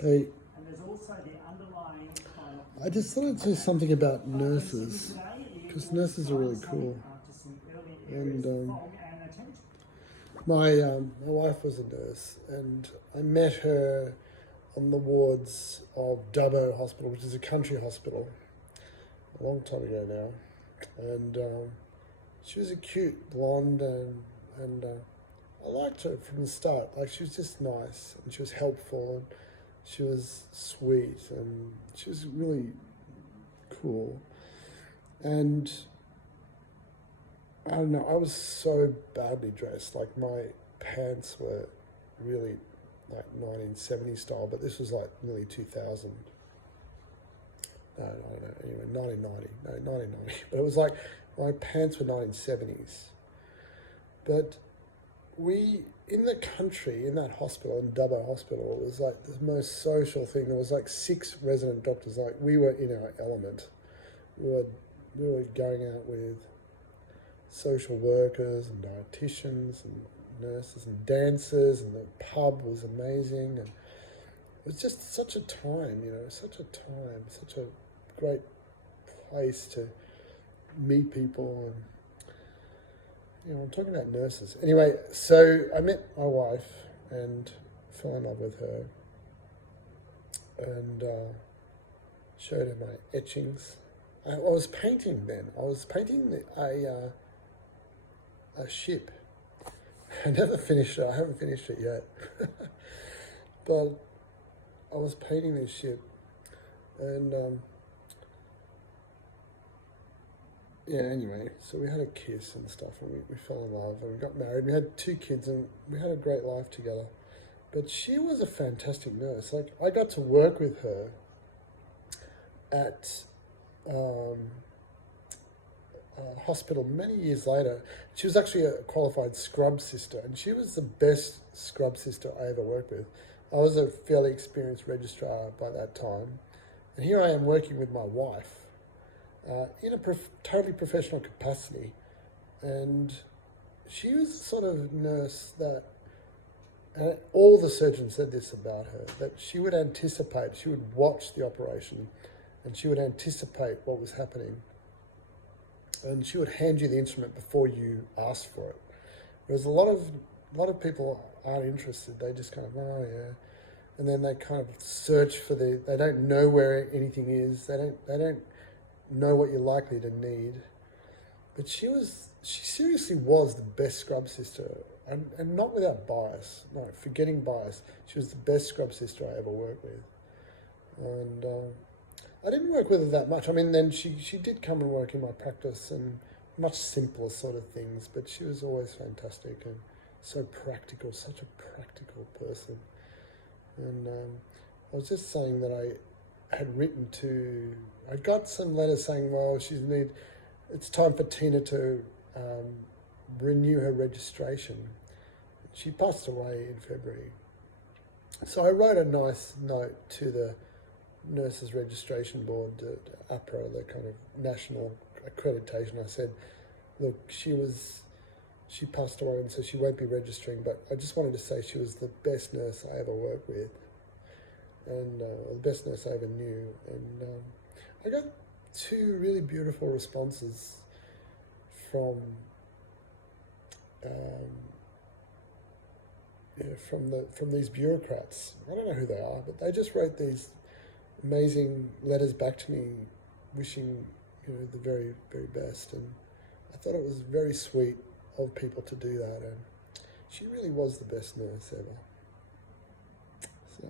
Hey, I just thought I'd say something about nurses, because nurses are really cool. And my wife was a nurse, and I met her on the wards of Dubbo Hospital, which is a country hospital, a long time ago now. And she was a cute blonde, and I liked her from the start. Like, she was just nice, and she was helpful, and she was sweet, and she was really cool. And I don't know, I was so badly dressed. Like, my pants were really like 1970 style, but this was like nearly 2000. No, I don't know. Anyway, 1990. No, 1990. But it was like my pants were 1970s. But in the country, in that hospital, in Dubbo Hospital, it was like the most social thing. There was like 6 resident doctors. Like, we were in our element. We were going out with social workers and dietitians and nurses and dancers, and the pub was amazing, and it was just such a time, such a great place to meet people. And I'm talking about nurses. Anyway, so I met my wife and fell in love with her, and showed her my etchings. I was painting then. I was painting a ship. I never finished it. I haven't finished it yet. But I was painting this ship, and anyway, so we had a kiss and stuff, and we fell in love, and we got married. We had 2 kids, and we had a great life together. But she was a fantastic nurse. Like, I got to work with her at hospital many years later. She was actually a qualified scrub sister, and she was the best scrub sister I ever worked with. I was a fairly experienced registrar by that time, and here I am working with my wife in a totally professional capacity. And she was the sort of nurse that, and all the surgeons said this about her, that she would anticipate, she would watch the operation, and she would anticipate what was happening. And she would hand you the instrument before you asked for it. Whereas a lot of people aren't interested. They just kind of, oh yeah, and then they kind of search for they don't know where anything is. They don't know what you're likely to need. But she seriously was the best scrub sister, and not without bias. No, forgetting bias. She was the best scrub sister I ever worked with. And I didn't work with her that much. I mean, then she did come and work in my practice, and much simpler sort of things, but she was always fantastic and so practical, such a practical person. And I was just saying that I got some letters saying, well, it's time for Tina to renew her registration. She passed away in February. So I wrote a nice note to the Nurses Registration Board at APRA, the kind of national accreditation. I said, look, she passed away, and so she won't be registering, but I just wanted to say she was the best nurse I ever worked with, and the best nurse I ever knew. And I got 2 really beautiful responses from these bureaucrats. I don't know who they are, but they just wrote these amazing letters back to me, wishing the very, very best. And I thought it was very sweet of people to do that, and she really was the best nurse ever. So